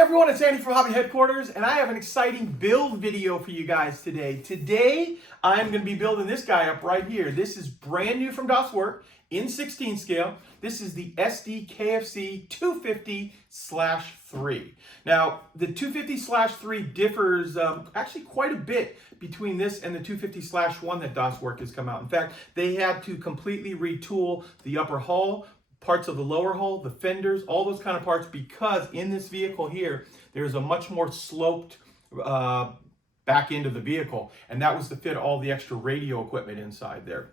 everyone, it's Andy from Hobby Headquarters, and I have an exciting build video for you guys today. Today, I'm going to be building this guy up right here. This is brand new from Werk in 16 scale. This is the Sd.Kfz 250/3. Now, the 250/3 differs actually quite a bit between this and the 250/1 that Werk has come out. In fact, they had to completely retool the upper hull, parts of the lower hull, the fenders, all those kind of parts, because in this vehicle here, there's a much more sloped back end of the vehicle, and that was to fit all the extra radio equipment inside there.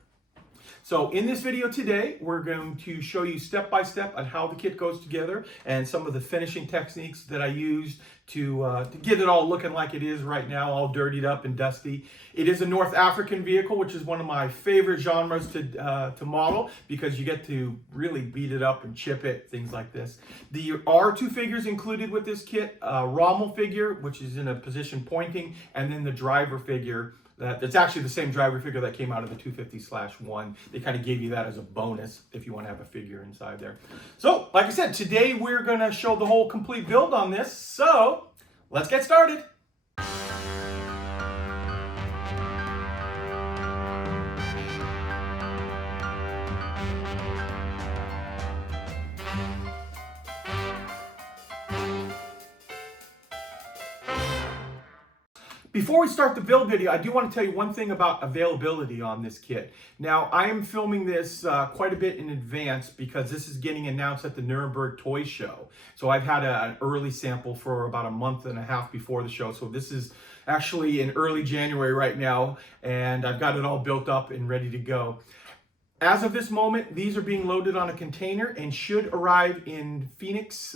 So in this video today, we're going to show you step by step on how the kit goes together and some of the finishing techniques that I used to get it all looking like it is right now, all dirtied up and dusty. It is a North African vehicle, which is one of my favorite genres to model, because you get to really beat it up and chip it, things like this. There are two figures included with this kit, Rommel figure, which is in a position pointing, and then the driver figure. It's actually the same driver figure that came out of the 250/1. They kind of gave you that as a bonus if you want to have a figure inside there. So, like I said, today we're going to show the whole complete build on this. So, let's get started. Before we start the build video, I do want to tell you one thing about availability on this kit. Now, I am filming this quite a bit in advance because this is getting announced at the Nuremberg Toy Show. So I've had an early sample for about a month and a half before the show. So this is actually in early January right now, and I've got it all built up and ready to go. As of this moment, these are being loaded on a container and should arrive in Phoenix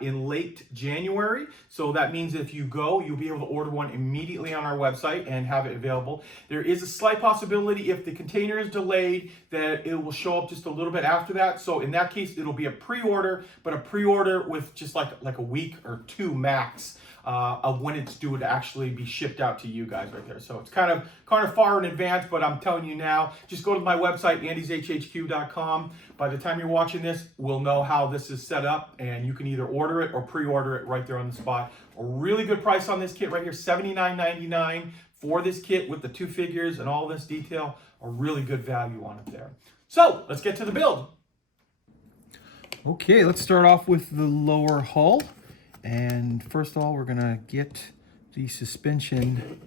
in late January. So that means if you go, you'll be able to order one immediately on our website and have it available. There is a slight possibility, if the container is delayed, that it will show up just a little bit after that. So in that case, it'll be a pre-order, but a pre-order with just like a week or two max of when it's due to actually be shipped out to you guys right there. So it's kind of far in advance, but I'm telling you now, just go to my website, andyshhq.com. By the time you're watching this, we'll know how this is set up, and you can either order it or pre-order it right there on the spot. A really good price on this kit right here, $79.99 for this kit with the two figures and all this detail. A really good value on it there. So let's get to the build. Okay, let's start off with the lower hull. And first of all, we're gonna get the suspension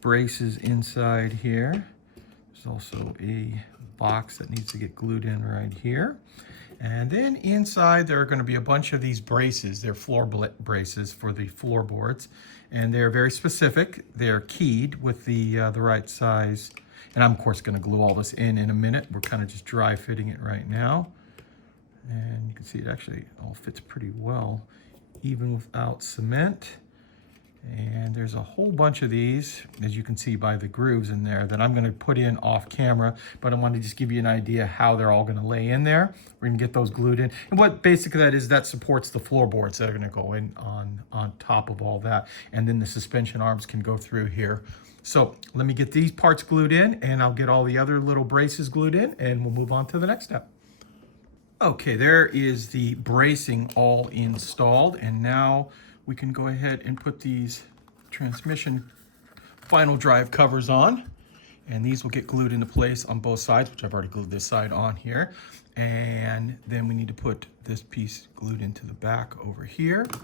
braces inside here. There's also a box that needs to get glued in right here. And then inside there are gonna be a bunch of these braces. They're floor braces for the floorboards. And they're very specific. They're keyed with the right size. And I'm of course gonna glue all this in a minute. We're kind of just dry fitting it right now. And you can see it actually all fits pretty well, even without cement. And there's a whole bunch of these, as you can see by the grooves in there, that I'm going to put in off camera, but I want to just give you an idea how they're all going to lay in there. We're going to get those glued in. And what basically that is, that supports the floorboards that are going to go in on top of all that. And then the suspension arms can go through here. So let me get these parts glued in, and I'll get all the other little braces glued in, and we'll move on to the next step. Okay, there is the bracing all installed, and now we can go ahead and put these transmission final drive covers on, and these will get glued into place on both sides, which I've already glued this side on here. And then we need to put this piece glued into the back over here. Get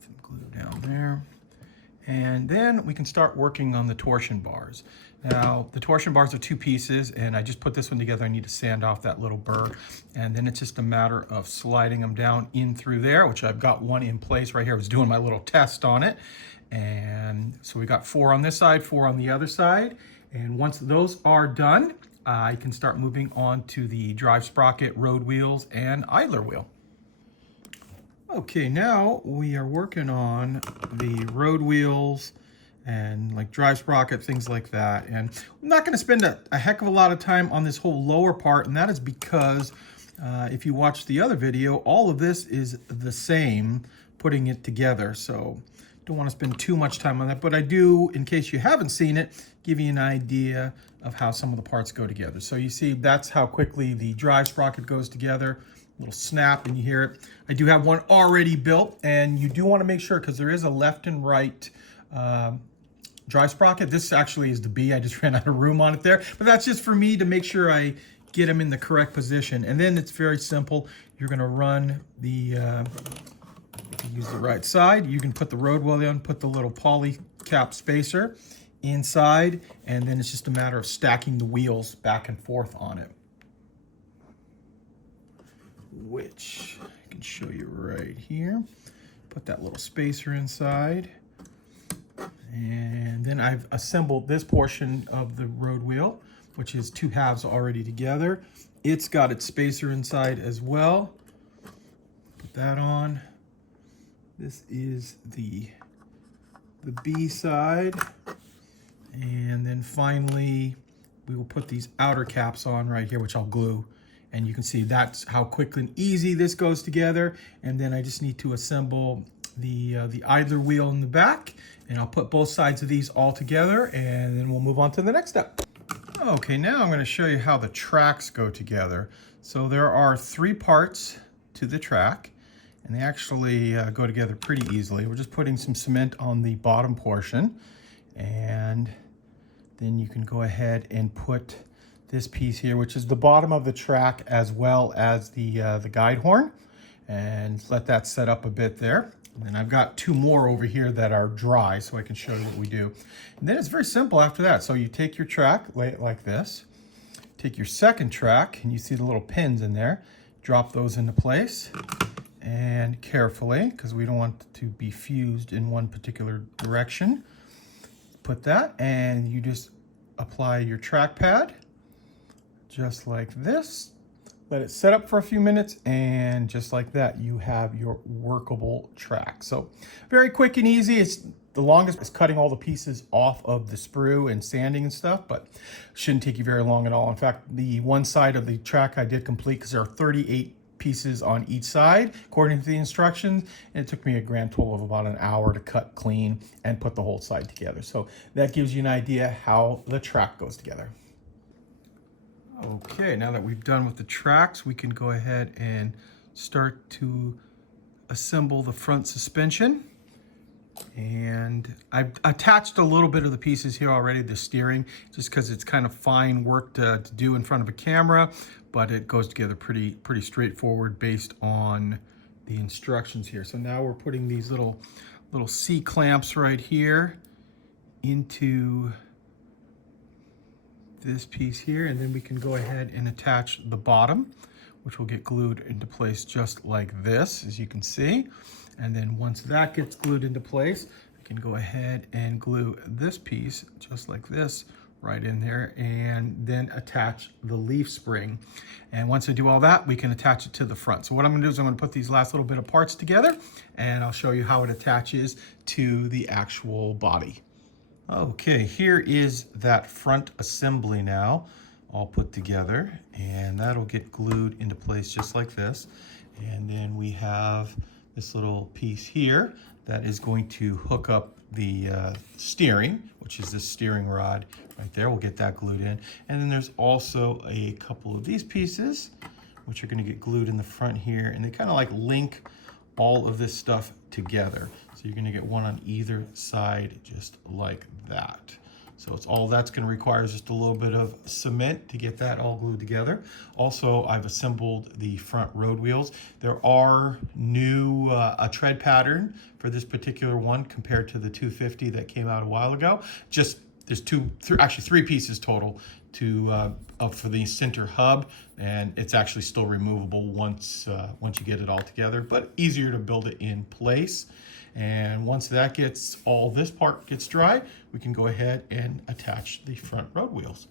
some glue down there. And then we can start working on the torsion bars. Now, the torsion bars are two pieces, and I just put this one together. I need to sand off that little burr. And then it's just a matter of sliding them down in through there, which I've got one in place right here. I was doing my little test on it. And so we got 4 on this side, 4 on the other side. And once those are done, I can start moving on to the drive sprocket, road wheels, and idler wheel. Okay, now we are working on the road wheels and like drive sprocket, things like that. And I'm not going to spend a heck of a lot of time on this whole lower part, and that is because if you watch the other video, all of this is the same, putting it together. So don't want to spend too much time on that, but I do, in case you haven't seen it, give you an idea of how some of the parts go together. So you see that's how quickly the drive sprocket goes together. Little snap and you hear it. I do have one already built, and you do want to make sure, because there is a left and right drive sprocket. This actually is the B. I just ran out of room on it there, but that's just for me to make sure I get them in the correct position. And then it's very simple. You're going to run the use the right side. You can put the road wheel in, put the little poly cap spacer inside, and then it's just a matter of stacking the wheels back and forth on it, which I can show you right here. Put that little spacer inside, and then I've assembled this portion of the road wheel, which is two halves already together. It's got its spacer inside as well. Put that on. This is the B side. And then finally, we will put these outer caps on right here, which I'll glue. And you can see that's how quick and easy this goes together. And then I just need to assemble the idler wheel in the back, and I'll put both sides of these all together, and then we'll move on to the next step. Okay, now I'm going to show you how the tracks go together. So there are 3 parts to the track, and they actually go together pretty easily. We're just putting some cement on the bottom portion, and then you can go ahead and put this piece here, which is the bottom of the track, as well as the guide horn, and let that set up a bit there. And then I've got 2 more over here that are dry, so I can show you what we do. And then it's very simple after that. So you take your track, lay it like this, take your second track, and you see the little pins in there, drop those into place, and carefully, because we don't want it to be fused in one particular direction, put that, and you just apply your track pad, just like this. Let it set up for a few minutes, and just like that, you have your workable track. So very quick and easy. It's the longest is cutting all the pieces off of the sprue and sanding and stuff, but shouldn't take you very long at all. In fact, the one side of the track I did complete, because there are 38 pieces on each side, according to the instructions, and it took me a grand total of about an hour to cut clean and put the whole side together. So that gives you an idea how the track goes together. Okay, now that we've done with the tracks, we can go ahead and start to assemble the front suspension. And I've attached a little bit of the pieces here already, the steering, just because it's kind of fine work to do in front of a camera, but it goes together pretty straightforward based on the instructions here. So now we're putting these little C clamps right here into this piece here, and then we can go ahead and attach the bottom, which will get glued into place just like this, as you can see. And then once that gets glued into place, I can go ahead and glue this piece just like this right in there, and then attach the leaf spring. And once I do all that, we can attach it to the front. So what I'm gonna do is I'm gonna put these last little bit of parts together, and I'll show you how it attaches to the actual body. Okay, here is that front assembly now, all put together, and that'll get glued into place just like this. And then we have this little piece here that is going to hook up the steering, which is this steering rod right there. We'll get that glued in. And then there's also a couple of these pieces, which are going to get glued in the front here, and they kind of like link all of this stuff together. So you're going to get one on either side just like that. So it's all that's going to require is just a little bit of cement to get that all glued together. Also, I've assembled the front road wheels. There are new a tread pattern for this particular one compared to the 250 that came out a while ago. Just there's actually three pieces total to for the center hub, and it's actually still removable once you get it all together, but easier to build it in place. And once that gets, all this part gets dry, we can go ahead and attach the front road wheels.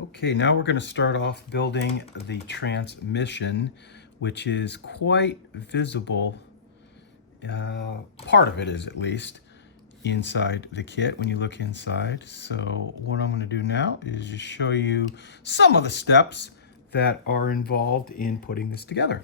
Okay, now we're going to start off building the transmission, which is quite visible. Part of it is, at least, inside the kit when you look inside. So what I'm going to do now is just show you some of the steps that are involved in putting this together.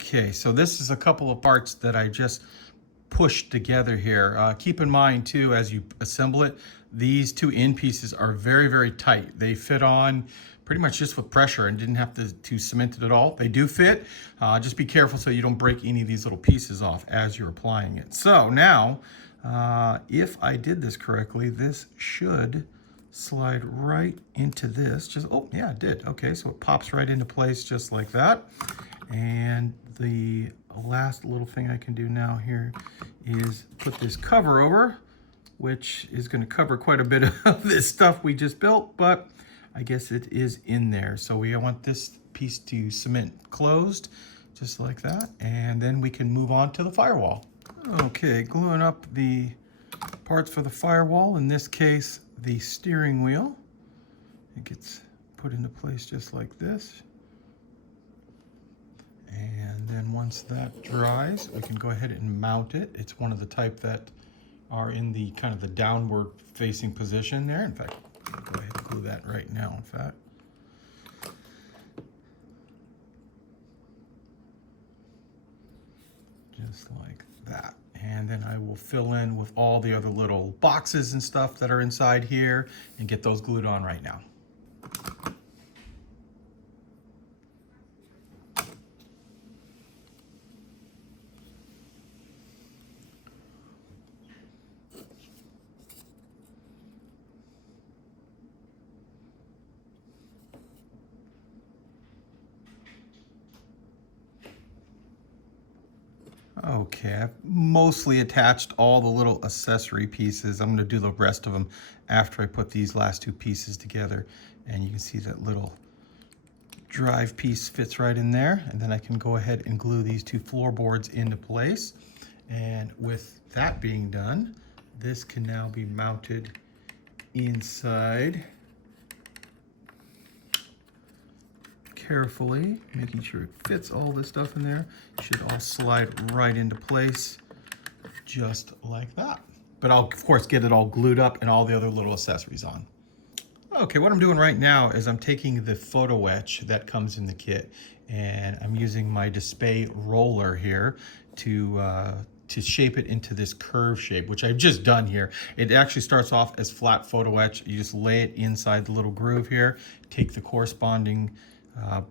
Okay, so this is a couple of parts that I just pushed together here. Keep in mind too, as you assemble it, these two end pieces are very, very tight. They fit on pretty much just with pressure and didn't have to cement it at all. They do fit. Just be careful so you don't break any of these little pieces off as you're applying it. So now, if I did this correctly, this should slide right into this. Just, oh yeah, it did. Okay, so it pops right into place just like that. And the last little thing I can do now here is put this cover over, which is going to cover quite a bit of this stuff we just built, but I guess it is in there. So we want this piece to cement closed just like that, and then we can move on to the firewall. Okay, gluing up the parts for the firewall, in this case the steering wheel. It gets put into place just like this. And then once that dries, we can go ahead and mount it. It's one of the type that are in the kind of the downward facing position there. In fact, I'll go ahead and glue that right now, in fact. Just like that. And then I will fill in with all the other little boxes and stuff that are inside here and get those glued on right now. Okay, I've mostly attached all the little accessory pieces. I'm going to do the rest of them after I put these last two pieces together. And you can see that little drive piece fits right in there. And then I can go ahead and glue these two floorboards into place. And with that being done, this can now be mounted inside carefully, making sure it fits all this stuff in there. It should all slide right into place just like that. But I'll of course get it all glued up and all the other little accessories on. Okay, what I'm doing right now is I'm taking the photo etch that comes in the kit, and I'm using my display roller here to shape it into this curve shape, which I've just done here. It actually starts off as flat photo etch. You just lay it inside the little groove here, take the corresponding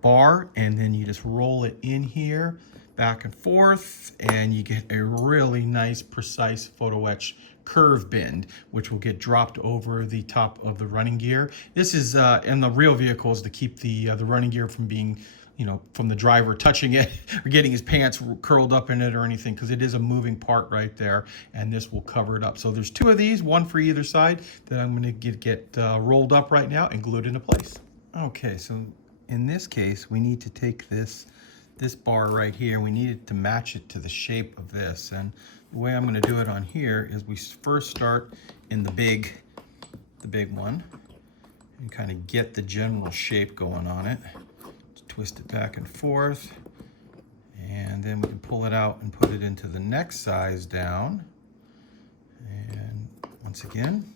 bar, and then you just roll it in here back and forth, and you get a really nice precise photo etch curve bend, which will get dropped over the top of the running gear. This is in the real vehicles to keep the running gear from being, you know, from the driver touching it or getting his pants curled up in it or anything, because it is a moving part right there, and this will cover it up. So there's two of these, one for either side, that I'm going to get rolled up right now and glued into place. Okay, so in this case, we need to take this bar right here. We need it to match it to the shape of this. And the way I'm going to do it on here is we first start in the big one and kind of get the general shape going on it. Just twist it back and forth. And then we can pull it out and put it into the next size down. And once again,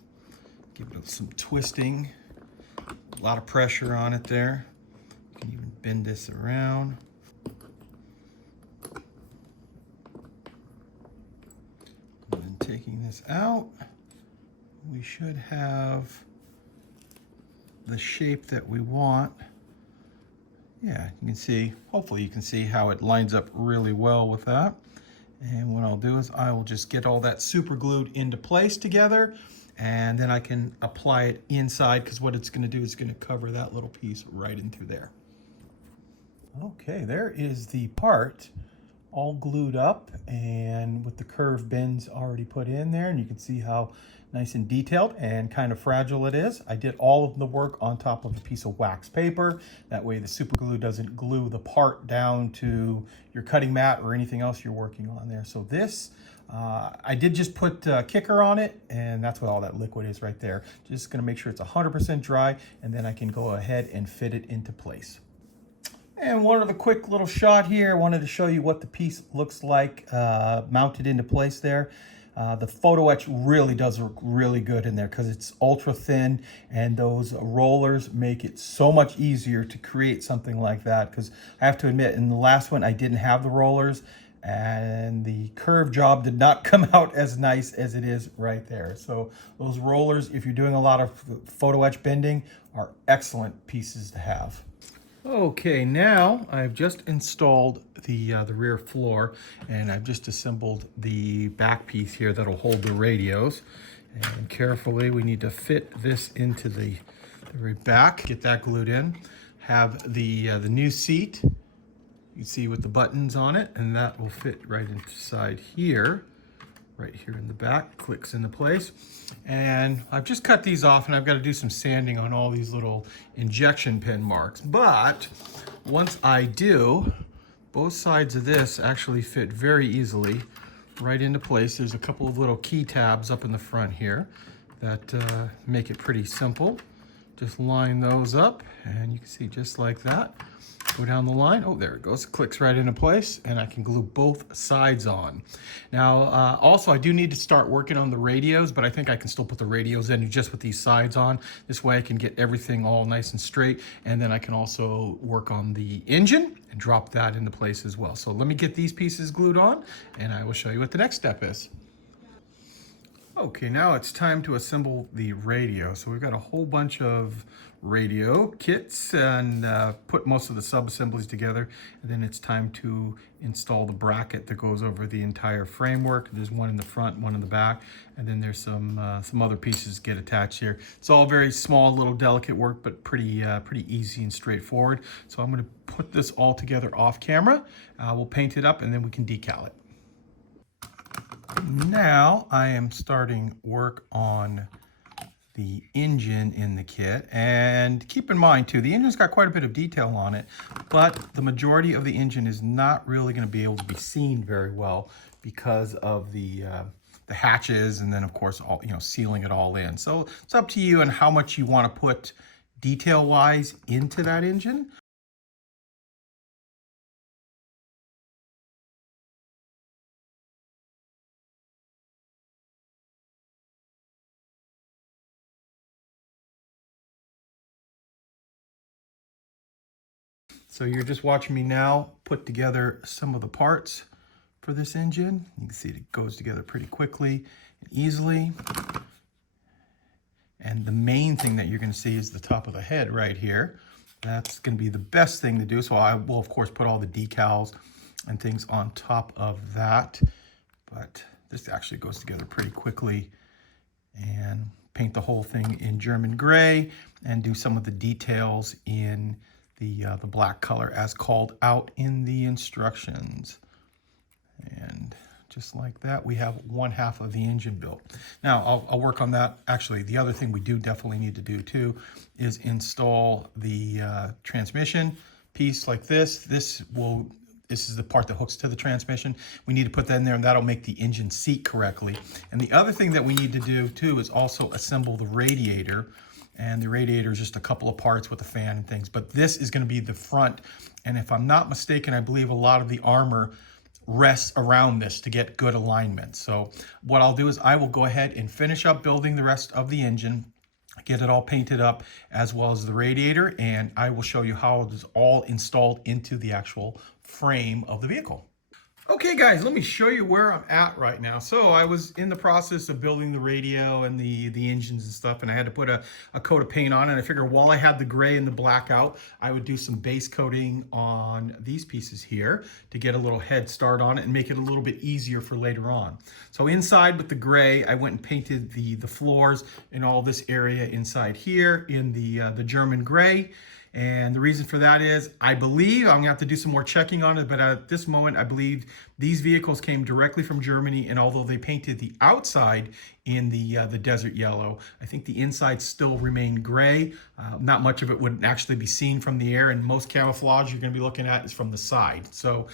give it some twisting, a lot of pressure on it there. You can even bend this around. And then taking this out, we should have the shape that we want. Yeah, you can see, hopefully you can see how it lines up really well with that. And what I'll do is I will just get all that super glued into place together, and then I can apply it inside, because what it's going to do is going to cover that little piece right in through there. Okay, there is the part all glued up and with the curved bends already put in there, and you can see how nice and detailed and kind of fragile it is. I did all of the work on top of a piece of wax paper. That way the super glue doesn't glue the part down to your cutting mat or anything else you're working on there. So this, I did just put kicker on it, and that's what all that liquid is right there. Just gonna make sure it's 100% dry, and then I can go ahead and fit it into place. And one other quick little shot here. I wanted to show you what the piece looks like mounted into place there. The photo etch really does work really good in there because it's ultra thin, and those rollers make it so much easier to create something like that. Because I have to admit, in the last one I didn't have the rollers, and the curve job did not come out as nice as it is right there. So those rollers, if you're doing a lot of photo etch bending, are excellent pieces to have. Okay, now I've just installed the rear floor, and I've just assembled the back piece here that'll hold the radios. And carefully, we need to fit this into the rear back, get that glued in. Have the new seat, you can see with the buttons on it, and that will fit right inside here. Right here in the back, clicks into place. And I've just cut these off, and I've got to do some sanding on all these little injection pin marks. But once I do, both sides of this actually fit very easily right into place. There's a couple of little key tabs up in the front here that make it pretty simple. Just line those up, and you can see just like that. Go down the line. Oh, there it goes. Clicks right into place, and I can glue both sides on. Now, also, I do need to start working on the radios, but I think I can still put the radios in just with these sides on. This way I can get everything all nice and straight, and then I can also work on the engine and drop that into place as well. So let me get these pieces glued on, and I will show you what the next step is. Okay, now it's time to assemble the radio. So we've got a whole bunch of radio kits and put most of the sub-assemblies together. And then it's time to install the bracket that goes over the entire framework. There's one in the front, one in the back, and then there's some other pieces get attached here. It's all very small, little delicate work, but pretty easy and straightforward. So I'm gonna put this all together off camera. We'll paint it up, and then we can decal it. Now I am starting work on the engine in the kit, and keep in mind too, the engine's got quite a bit of detail on it, but the majority of the engine is not really going to be able to be seen very well because of the hatches, and then of course all, sealing it all in. So it's up to you and how much you want to put detail wise into that engine. So you're just watching me now put together some of the parts for this engine. You can see it goes together pretty quickly and easily. And the main thing that you're going to see is the top of the head right here. That's going to be the best thing to do. So I will, of course, put all the decals and things on top of that. But this actually goes together pretty quickly. And paint the whole thing in German gray and do some of the details in the black color as called out in the instructions. And just like that, we have one half of the engine built. Now I'll work on that. Actually, the other thing we do definitely need to do too is install the transmission piece like this. This is the part that hooks to the transmission. We need to put that in there, and that'll make the engine seat correctly. And the other thing that we need to do too is also assemble the radiator. And the radiator is just a couple of parts with a fan and things, but this is going to be the front. And if I'm not mistaken, I believe a lot of the armor rests around this to get good alignment. So what I'll do is I will go ahead and finish up building the rest of the engine, get it all painted up as well as the radiator, and I will show you how it is all installed into the actual frame of the vehicle. Okay guys, let me show you where I'm at right now. So I was in the process of building the radio and the engines and stuff, and I had to put a coat of paint on, and I figured while I had the gray and the black out, I would do some base coating on these pieces here to get a little head start on it and make it a little bit easier for later on. So inside with the gray, I went and painted the floors in all this area inside here in the German gray. And the reason for that is, I believe, I'm gonna have to do some more checking on it, but at this moment, I believe these vehicles came directly from Germany, and although they painted the outside in the desert yellow, I think the inside still remained gray. Not much of it would actually be seen from the air, and most camouflage you're gonna be looking at is from the side. So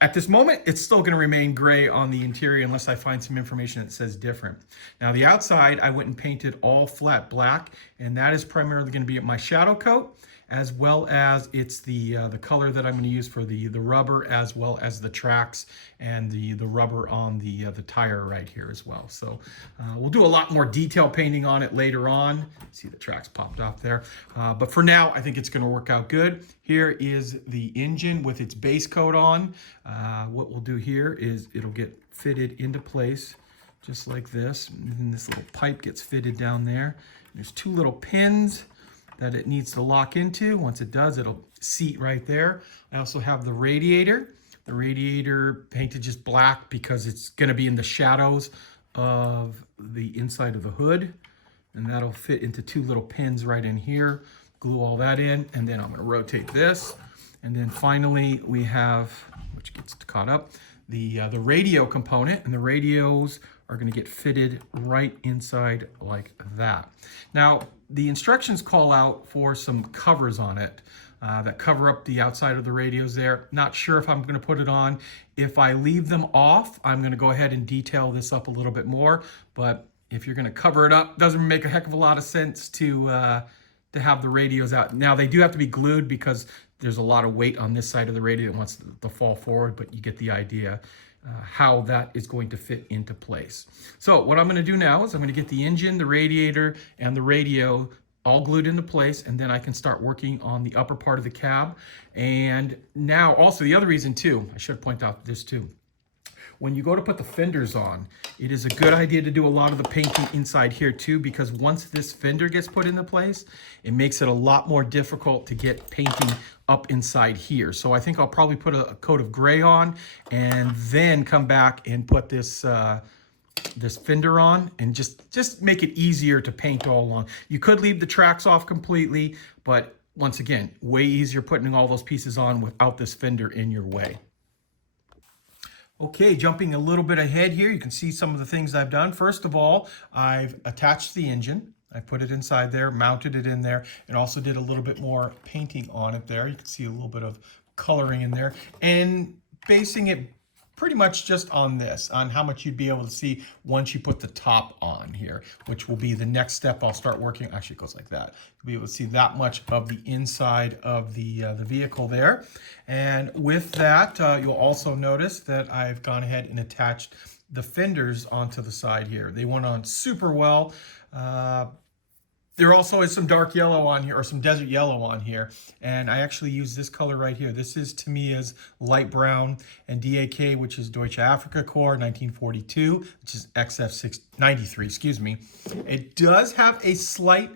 at this moment, it's still gonna remain gray on the interior unless I find some information that says different. Now the outside, I went and painted all flat black, and that is primarily gonna be my shadow coat. as well as it's the color that I'm going to use for the rubber, as well as the tracks and the rubber on the tire right here as well. So we'll do a lot more detail painting on it later on. See, the tracks popped off there. But for now, I think it's going to work out good. Here is the engine with its base coat on. What we'll do here is it'll get fitted into place just like this. And then this little pipe gets fitted down there. There's two little pins that it needs to lock into. Once it does, it'll seat right there. I also have the radiator. The radiator painted just black because it's going to be in the shadows of the inside of the hood. And that'll fit into two little pins right in here. Glue all that in, and then I'm going to rotate this. And then finally we have, which gets caught up, the radio component, and the radios are going to get fitted right inside like that. Now, the instructions call out for some covers on it that cover up the outside of the radios there. Not sure if I'm going to put it on. If I leave them off, I'm going to go ahead and detail this up a little bit more. But if you're going to cover it up, doesn't make a heck of a lot of sense to have the radios out. Now, they do have to be glued because there's a lot of weight on this side of the radio that wants to fall forward, but you get the idea how that is going to fit into place. So what I'm going to do now is I'm going to get the engine, the radiator, and the radio all glued into place, and then I can start working on the upper part of the cab. And now also the other reason too, I should point out this too. When you go to put the fenders on, it is a good idea to do a lot of the painting inside here too, because once this fender gets put into place, it makes it a lot more difficult to get painting up inside here. So I think I'll probably put a coat of gray on and then come back and put this this fender on and just make it easier to paint all along. You could leave the tracks off completely, but once again, way easier putting all those pieces on without this fender in your way. Okay, jumping a little bit ahead here, you can see some of the things I've done. First of all, I've attached the engine. I put it inside there, mounted it in there, and also did a little bit more painting on it there. You can see a little bit of coloring in there, and basing it pretty much just on this, on how much you'd be able to see once you put the top on here, which will be the next step I'll start working. Actually, it goes like that. You'll be able to see that much of the inside of the vehicle there. And with that, you'll also notice that I've gone ahead and attached the fenders onto the side here. They went on super well. There also is some dark yellow on here, or some desert yellow on here, and I actually use this color right here. This is Tamiya's light brown, and DAK, which is Deutsche AFRIKA CORP 1942, which is XF693, excuse me. It does have a slight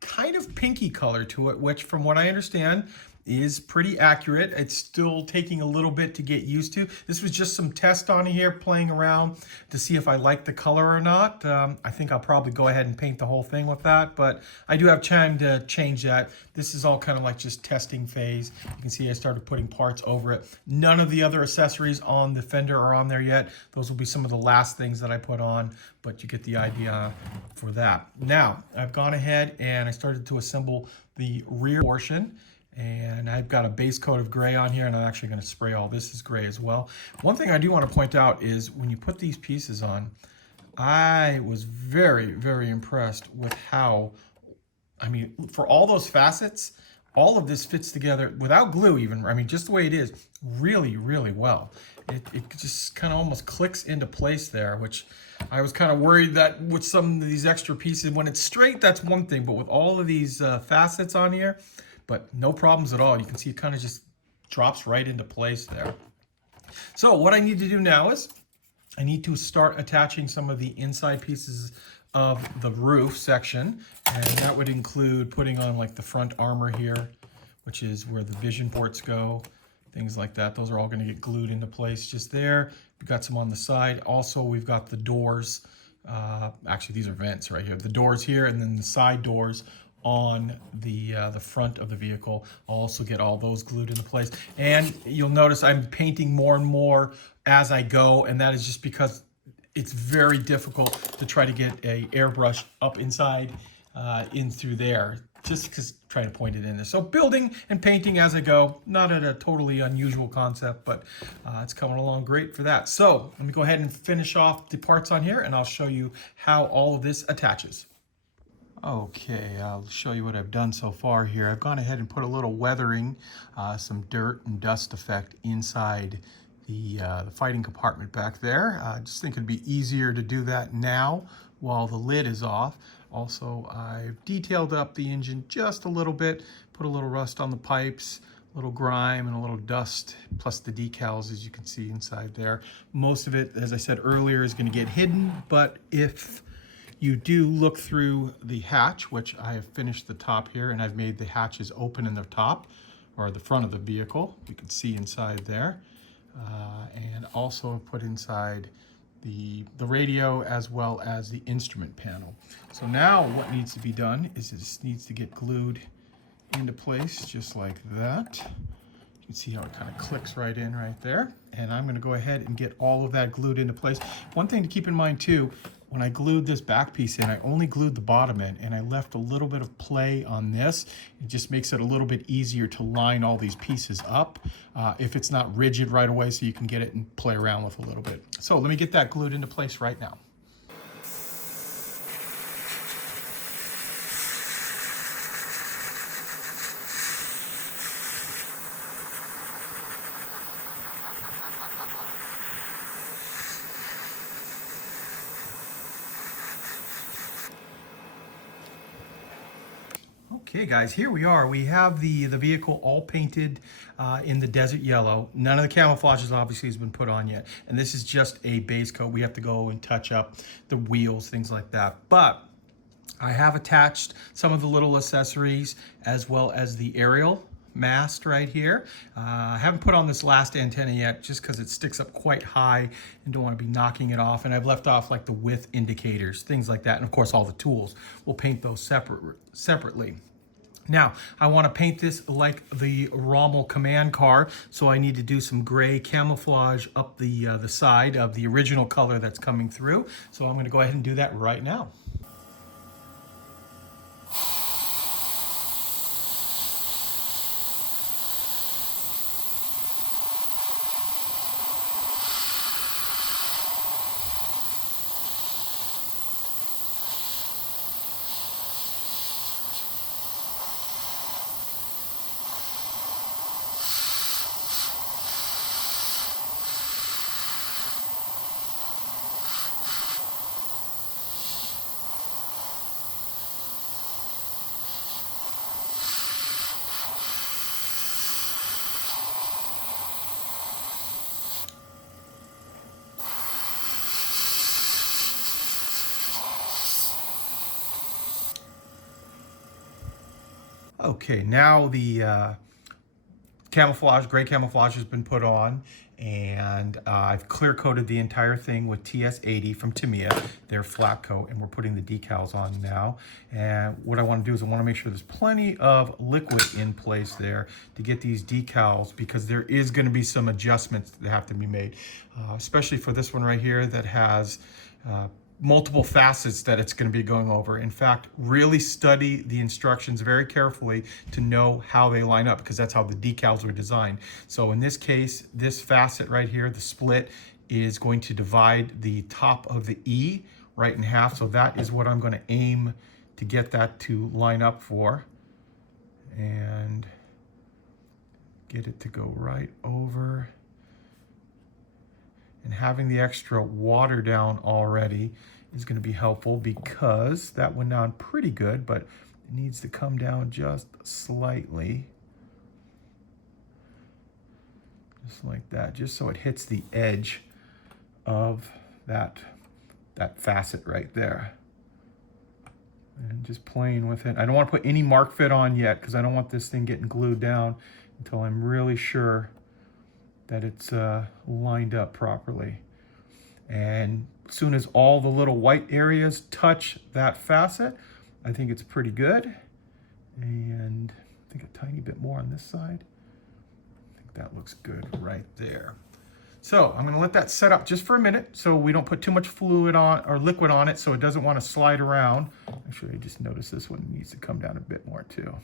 kind of pinky color to it, which from what I understand is pretty accurate. It's still taking a little bit to get used to. This was just some test on here, playing around to see if I like the color or not. I think I'll probably go ahead and paint the whole thing with that, but I do have time to change that. This is all kind of like just testing phase. You can see I started putting parts over it. None of the other accessories on the fender are on there yet. Those will be some of the last things that I put on, but you get the idea for that. Now, I've gone ahead and I started to assemble the rear portion. And I've got a base coat of gray on here, and I'm actually going to spray all this as gray as well. One thing I do want to point out is when you put these pieces on, I was very, very impressed with how, I mean, for all those facets, all of this fits together without glue even. I mean, just the way it is, really, really well. It just kind of almost clicks into place there, which I was kind of worried that with some of these extra pieces, when it's straight, that's one thing, but with all of these facets on here, but no problems at all. You can see it kind of just drops right into place there. So what I need to do now is I need to start attaching some of the inside pieces of the roof section, and that would include putting on like the front armor here, which is where the vision ports go, things like that. Those are all going to get glued into place just there. We've got some on the side. Also, we've got the doors. Actually, these are vents right here. The doors here, and then the side doors on the front of the vehicle. I'll also get all those glued into place. And you'll notice I'm painting more and more as I go, and that is just because it's very difficult to try to get a airbrush up inside in through there, just because trying to point it in there. So building and painting as I go, not at a totally unusual concept, but it's coming along great for that. So let me go ahead and finish off the parts on here, and I'll show you how all of this attaches. Okay, I'll show you what I've done so far here. I've gone ahead and put a little weathering, some dirt and dust effect inside the fighting compartment back there. I just think it'd be easier to do that now while the lid is off. Also, I've detailed up the engine just a little bit, put a little rust on the pipes, a little grime and a little dust, plus the decals, as you can see inside there. Most of it, as I said earlier, is going to get hidden, but if you do look through the hatch, which I have finished the top here, and I've made the hatches open in the top, or the front of the vehicle. You can see inside there. And also put inside the radio as well as the instrument panel. So now what needs to be done is this needs to get glued into place just like that. You can see how it kind of clicks right in right there. And I'm going to go ahead and get all of that glued into place. One thing to keep in mind too, when I glued this back piece in, I only glued the bottom end and I left a little bit of play on this. It just makes it a little bit easier to line all these pieces up if it's not rigid right away, so you can get it and play around with a little bit. So let me get that glued into place right now. Okay guys, here we are. We have the vehicle all painted in the desert yellow. None of the camouflages obviously has been put on yet. And this is just a base coat. We have to go and touch up the wheels, things like that. But I have attached some of the little accessories as well as the aerial mast right here. I haven't put on this last antenna yet just because it sticks up quite high and don't want to be knocking it off. And I've left off like the width indicators, things like that. And of course all the tools. We'll paint those separately. Now, I want to paint this like the Rommel command car, so I need to do some gray camouflage up the side of the original color that's coming through. So I'm going to go ahead and do that right now. Okay, now the camouflage, gray camouflage has been put on, and I've clear coated the entire thing with TS80 from Tamiya, their flat coat, and we're putting the decals on now. And what I want to do is I want to make sure there's plenty of liquid in place there to get these decals, because there is going to be some adjustments that have to be made, especially for this one right here that has multiple facets that it's going to be going over. In fact, really study the instructions very carefully to know how they line up, because that's how the decals were designed. So in this case, this facet right here, the split, is going to divide the top of the E right in half. So that is what I'm going to aim to get that to line up for, and get it to go right over. And having the extra water down already is going to be helpful, because that went down pretty good, but it needs to come down just slightly. Just like that, just so it hits the edge of that facet right there. And just playing with it. I don't want to put any mark fit on yet, because I don't want this thing getting glued down until I'm really sure that it's lined up properly. And as soon as all the little white areas touch that facet, I think it's pretty good. And I think a tiny bit more on this side. I think that looks good right there. So I'm gonna let that set up just for a minute so we don't put too much fluid on or liquid on it, so it doesn't want to slide around. Actually, I just noticed this one needs to come down a bit more too.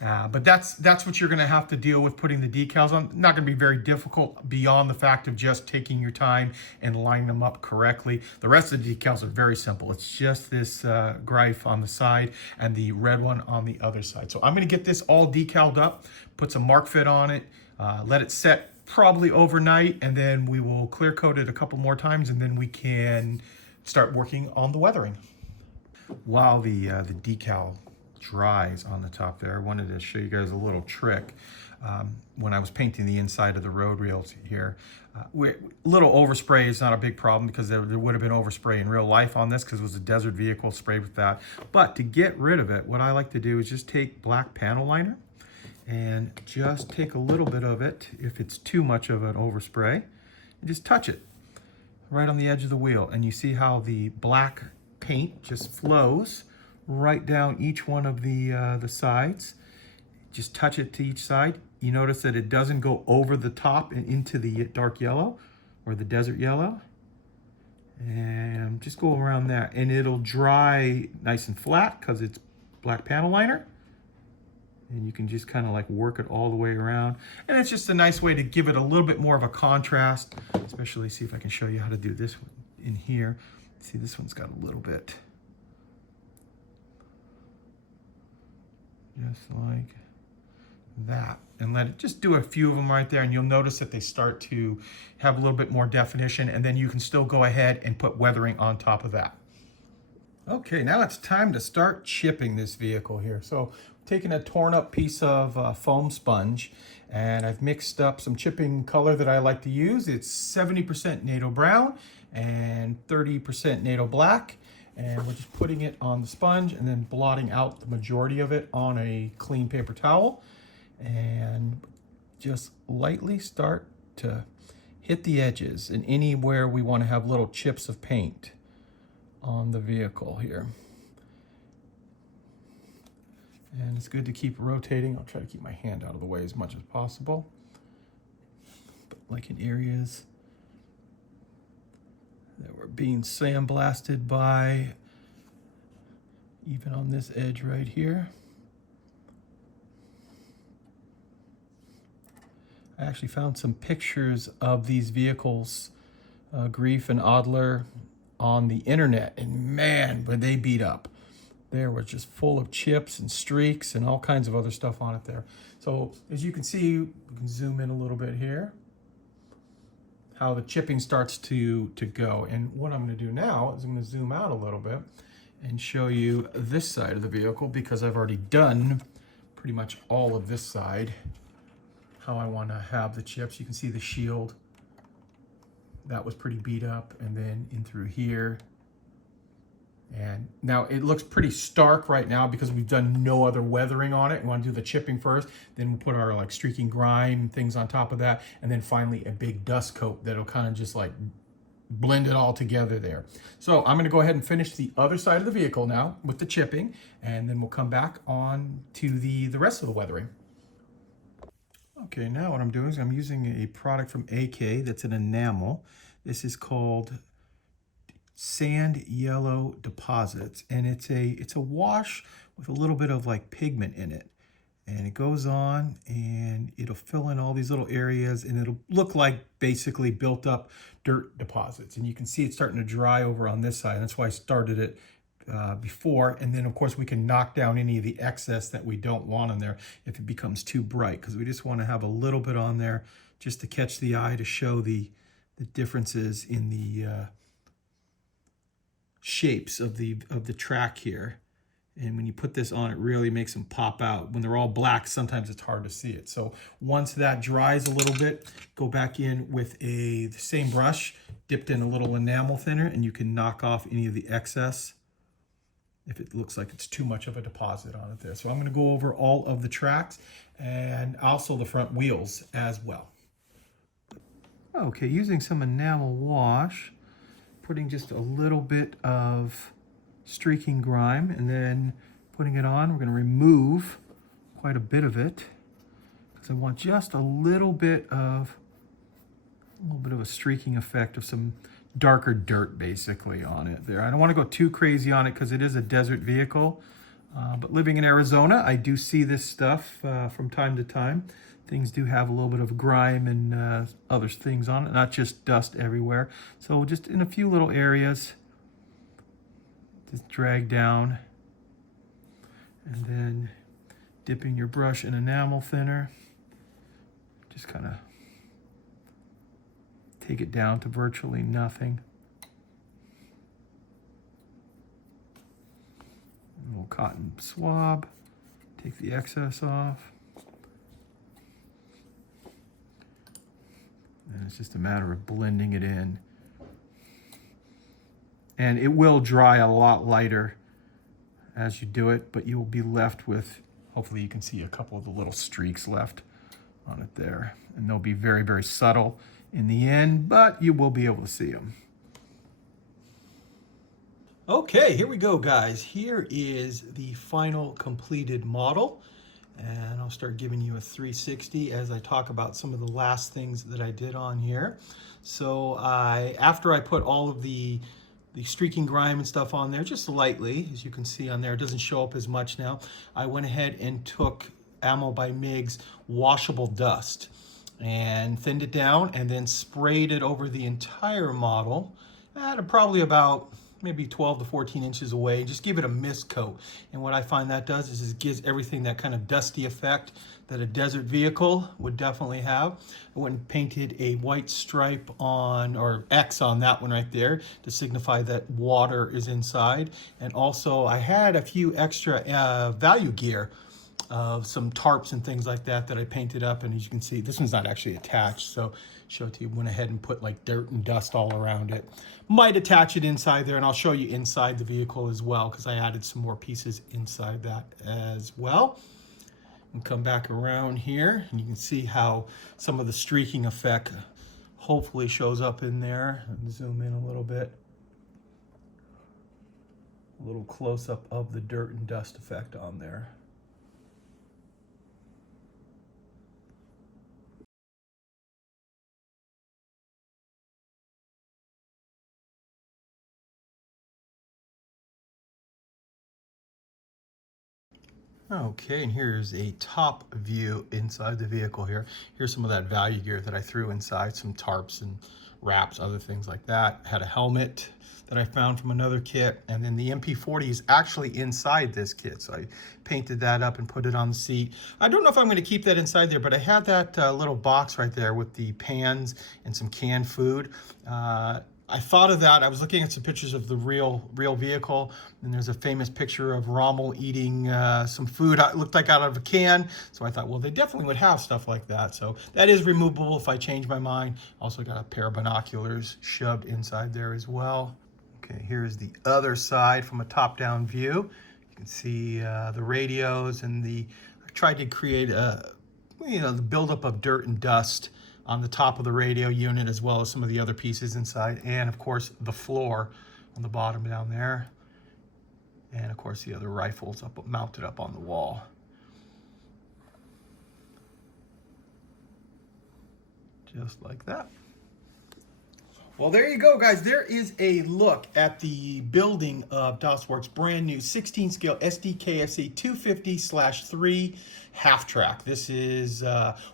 But that's what you're going to have to deal with putting the decals on. Not going to be very difficult beyond the fact of just taking your time and lining them up correctly. The rest of the decals are very simple. It's just this grime on the side and the red one on the other side. So I'm going to get this all decaled up, put some mark fit on it, let it set probably overnight, and then we will clear coat it a couple more times, and then we can start working on the weathering. While the decal dries on the top there, I wanted to show you guys a little trick. When I was painting the inside of the road rails here, little overspray is not a big problem because there would have been overspray in real life on this because it was a desert vehicle sprayed with that. But to get rid of it, what I like to do is just take black panel liner and just take a little bit of it if it's too much of an overspray, and just touch it right on the edge of the wheel. And you see how the black paint just flows right down each one of the sides. Just touch it to each side. You notice that it doesn't go over the top and into the dark yellow or the desert yellow. And just go around that, and it'll dry nice and flat because it's black panel liner. And you can just kind of like work it all the way around. And it's just a nice way to give it a little bit more of a contrast, especially see if I can show you how to do this one in here. See, this one's got a little bit. Just like that. And let it just do a few of them right there, and you'll notice that they start to have a little bit more definition, and then you can still go ahead and put weathering on top of that. Okay, now it's time to start chipping this vehicle here. So I'm taking a torn up piece of foam sponge, and I've mixed up some chipping color that I like to use. It's 70% NATO brown and 30% NATO black. And we're just putting it on the sponge and then blotting out the majority of it on a clean paper towel. And just lightly start to hit the edges and anywhere we want to have little chips of paint on the vehicle here. And it's good to keep rotating. I'll try to keep my hand out of the way as much as possible. But like in areas that we're being sandblasted by, even on this edge right here. I actually found some pictures of these vehicles, Grief and Adler, on the internet, and man, were they beat up. There was just full of chips and streaks and all kinds of other stuff on it there. So as you can see, we can zoom in a little bit here, how the chipping starts to go. And what I'm going to do now is I'm going to zoom out a little bit and show you this side of the vehicle, because I've already done pretty much all of this side, how I want to have the chips. You can see the shield. That was pretty beat up, and then in through here. And now it looks pretty stark right now because we've done no other weathering on it. We want to do the chipping first, then we'll put our like streaking grime things on top of that, and then finally a big dust coat that'll kind of just like blend it all together there. So I'm going to go ahead and finish the other side of the vehicle now with the chipping, and then we'll come back on to the rest of the weathering. Okay, now what I'm doing is I'm using a product from AK that's an enamel. This is called Sand Yellow Deposits, and it's a wash with a little bit of like pigment in it, and it goes on and it'll fill in all these little areas, and it'll look like basically built up dirt deposits. And you can see it's starting to dry over on this side. That's why I started it before, and then of course we can knock down any of the excess that we don't want in there if it becomes too bright, because we just want to have a little bit on there just to catch the eye, to show the differences in the shapes of the track here. And when you put this on, it really makes them pop out. When they're all black, sometimes it's hard to see it. So once that dries a little bit, go back in with the same brush dipped in a little enamel thinner, and you can knock off any of the excess if it looks like it's too much of a deposit on it there. So I'm going to go over all of the tracks and also the front wheels as well. Okay, using some enamel wash, putting just a little bit of streaking grime, and then putting it on. We're going to remove quite a bit of it because I want just a little bit of a streaking effect of some darker dirt basically on it there. I don't want to go too crazy on it because it is a desert vehicle, But living in Arizona, I do see this stuff from time to time. Things do have a little bit of grime and other things on it, not just dust everywhere. So just in a few little areas, just drag down, and then dipping your brush in enamel thinner, just kind of take it down to virtually nothing. A little cotton swab, take the excess off. And it's just a matter of blending it in. And it will dry a lot lighter as you do it, but you will be left with, hopefully you can see a couple of the little streaks left on it there. And they'll be very, very subtle in the end, but you will be able to see them. Okay, here we go, guys. Here is the final completed model. And I'll start giving you a 360 as I talk about some of the last things that I did on here. So after I put all of the streaking grime and stuff on there, just lightly, as you can see on there, it doesn't show up as much now. I went ahead and took Ammo by MIG's washable dust and thinned it down and then sprayed it over the entire model at probably about maybe 12 to 14 inches away. Just give it a mist coat. And what I find that does is it gives everything that kind of dusty effect that a desert vehicle would definitely have. I went and painted a white stripe on, or X on that one right there to signify that water is inside. And also I had a few extra value gear of some tarps and things like that that I painted up, and as you can see, this one's not actually attached, so show it to you. Went ahead and put like dirt and dust all around it. Might attach it inside there, and I'll show you inside the vehicle as well, because I added some more pieces inside that as well. And come back around here, and you can see how some of the streaking effect hopefully shows up in there. And zoom in a little bit. A little close-up of the dirt and dust effect on there. Okay, and here's a top view inside the vehicle here. Here's some of that value gear that I threw inside, some tarps and wraps, other things like that. Had a helmet that I found from another kit, and then the MP40 is actually inside this kit, so I painted that up and put it on the seat. I don't know if I'm going to keep that inside there, but I had that little box right there with the pans and some canned food. I thought of that. I was looking at some pictures of the real vehicle, and there's a famous picture of Rommel eating some food. It looked like out of a can. So I thought, well, they definitely would have stuff like that. So that is removable if I change my mind. Also got a pair of binoculars shoved inside there as well. Okay, here's the other side from a top-down view. You can see the radios and I tried to create the buildup of dirt and dust on the top of the radio unit, as well as some of the other pieces inside, and of course the floor on the bottom down there, and of course the other rifles mounted up on the wall. Just like that. Well, there you go, guys. There is a look at the building of DOSWorks' brand new 16 scale Sd.Kfz 250/3 Halftrack. This is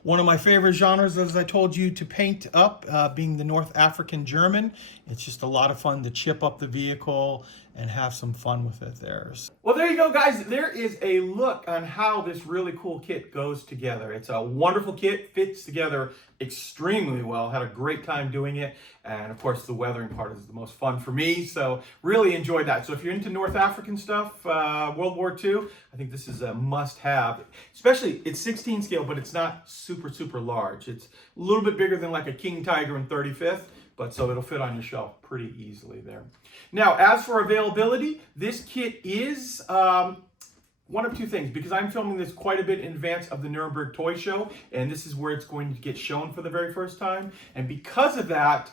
one of my favorite genres, as I told you, to paint up, being the North African German. It's just a lot of fun to chip up the vehicle and have some fun with it there. Well, there you go, guys. There is a look on how this really cool kit goes together. It's a wonderful kit, fits together extremely well. Had a great time doing it. And of course, the weathering part is the most fun for me. So really enjoyed that. So if you're into North African stuff, World War II, I think this is a must have. Especially, it's 16 scale, but it's not super, super large. It's a little bit bigger than like a King Tiger in 35th. But so it'll fit on your shelf pretty easily there. Now, as for availability, this kit is one of two things, because I'm filming this quite a bit in advance of the Nuremberg Toy Show, and this is where it's going to get shown for the very first time. And because of that,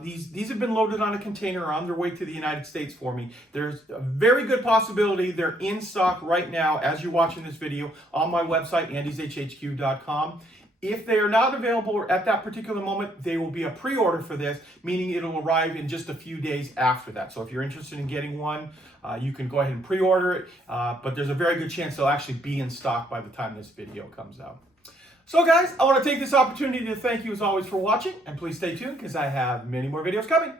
these have been loaded on a container on their way to the United States for me. There's a very good possibility they're in stock right now as you're watching this video on my website, andyshhq.com. If they are not available at that particular moment, they will be a pre-order for this, meaning it'll arrive in just a few days after that. So if you're interested in getting one, you can go ahead and pre-order it, but there's a very good chance they'll actually be in stock by the time this video comes out. So guys, I want to take this opportunity to thank you as always for watching, and please stay tuned because I have many more videos coming.